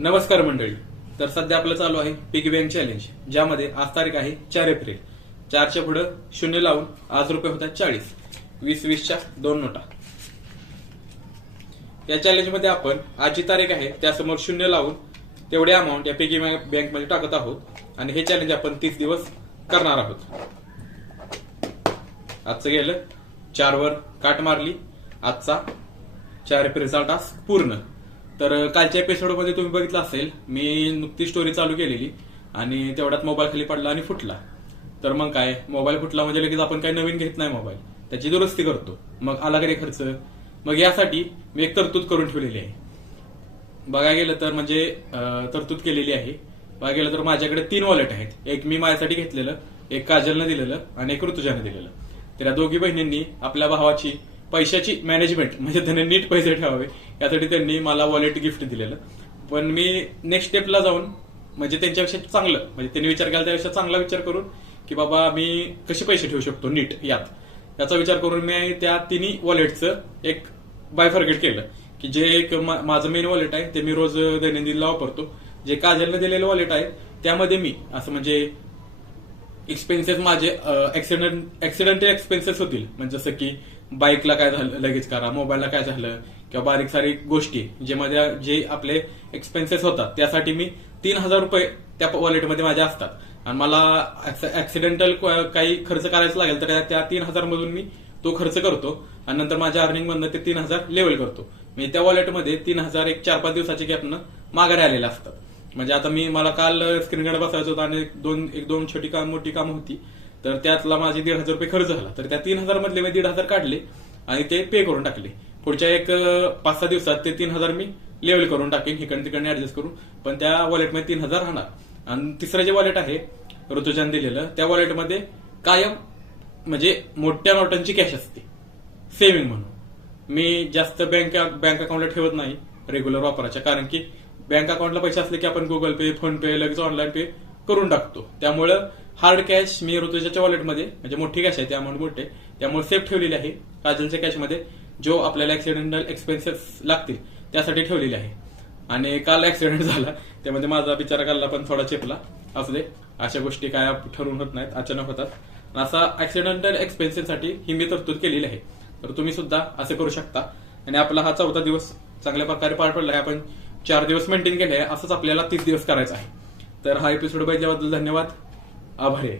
नमस्कार मंडळी. तर सध्या आपलं चालू आहे पिगी बँक चॅलेंज, ज्यामध्ये आज तारीख आहे 4 एप्रिल. 4च्या पुढे 0 लावून आज रुपये होतात 40. 20-20च्या 2 नोटा. या चॅलेंज मध्ये आपण आज जी तारीख आहे त्यासमोर 0 लावून तेवढे अमाऊंट या पिगी बँक मध्ये टाकत आहोत आणि हे चॅलेंज आपण 30 दिवस करणार आहोत. आजचं गेलं 4 वर काट मारली. आजचा 4 एप्रिलचा टास्क पूर्ण. तर कालच्या एपिसोडमध्ये तुम्ही बघितलं असेल, मी नुकती स्टोरी चालू केलेली आणि तेवढ्यात मोबाईल खाली पडला आणि फुटला. तर मग काय, मोबाईल फुटला म्हणजे लगेच आपण काही नवीन घेत नाही मोबाईल, त्याची दुरुस्ती करतो. मग आला घरी खर्च. मग यासाठी मी एक तरतूद करून ठेवलेली आहे. बघायला गेलं तर म्हणजे तरतूद केलेली आहे. बघायला गेलं तर माझ्याकडे 3 वॉलेट आहेत. एक मी माझ्यासाठी घेतलेलं, एक काजलनं दिलेलं आणि एक ऋतुजानं दिलेलं. तर या दोघी बहिणींनी आपल्या भावाची पैशाची मॅनेजमेंट म्हणजे त्याने नीट पैसे ठेवावे यासाठी त्यांनी मला वॉलेट गिफ्ट दिलेलं. पण मी नेक्स्ट स्टेपला जाऊन म्हणजे त्यांच्यापेक्षा चांगलं, म्हणजे त्यांनी विचार केला त्यापेक्षा चांगला विचार करून की बाबा मी कसे पैसे ठेवू शकतो नीट याचा विचार करून मी त्या तिन्ही वॉलेटचं एक बायफर्गेट केलं. की जे एक माझं मेन वॉलेट आहे ते मी रोज दैनंदिनला वापरतो. जे काजलनं दिलेलं वॉलेट आहे त्यामध्ये मी असं म्हणजे एक्सपेन्सेस माझे ऍक्सिडेंटल एक्सपेन्सेस होतील, म्हणजे जसं की बाईकला काय झालं लगेच करा, मोबाईलला काय झालं किंवा बारीक सारीक गोष्टी जे आपले एक्सपेन्सेस होतात त्यासाठी मी 3,000 रुपये त्या वॉलेटमध्ये माझ्या असतात. आणि मला ऍक्सिडेंटल काही खर्च करायचा लागेल तर त्या 3,000 मधून मी तो खर्च करतो आणि नंतर माझ्या अर्निंग मधनं ते 3,000 लेवल करतो. म्हणजे त्या वॉलेटमध्ये 3,000 एक 4-5 दिवसाच्या गॅपनं माघारी आलेले असतात. म्हणजे आता मला काल स्क्रीनकडे बसायचं होतं आणि एक दोन छोटी मोठी कामं होती, तर त्यातला माझे 1,500 रुपये खर्च झाला. तर त्या 3,000 मधले मी 1,500 काढले आणि ते पे करून टाकले. पुढच्या एक 5-6 दिवसात ते 3,000 मी लेवल करून टाकेन, इकडे तिकडे ऍडजस्ट करून. पण त्या वॉलेटमध्ये 3,000 राहणार. आणि तिसरं जे वॉलेट आहे ऋतुजान दिलेलं, त्या वॉलेटमध्ये कायम म्हणजे मोठ्या नोटांची कॅश असते सेव्हिंग म्हणून. मी जास्त बँक अकाउंटला ठेवत नाही रेग्युलर वापराच्या, कारण की बँक अकाउंटला पैसे असले की आपण गुगल पे, फोन पे लगेच ऑनलाईन पे करून टाकतो. त्यामुळं हार्ड कॅश मी ऋतुजाच्या वॉलेटमध्ये, म्हणजे मोठी कॅश आहे, त्या अमाऊंट मोठे त्यामुळे सेफ ठेवलेली आहे. काजलच्या कॅशमध्ये जो आपल्याला ऍक्सिडेंटल एक्सपेन्सेस लागतील त्यासाठी ठेवलेली आहे. आणि काल ऍक्सिडेंट झाला त्यामध्ये माझा बिचारा कालला पण थोडा चेपला. असू दे, अशा गोष्टी काय ठरवून होत नाहीत, अचानक होतात. असा ऍक्सिडेंटल एक्सपेन्सेससाठी ही मी तरतूद केलेली आहे. तर तुम्ही सुद्धा असे करू शकता. आणि आपला हा 4था दिवस चांगल्या प्रकारे पार पडला आहे. आपण 4 दिवस मेंटेन केले आहे, असंच आपल्याला 30 दिवस करायचं आहे. तर हा एपिसोड बघितल्याबद्दल धन्यवाद. आभारी आहे.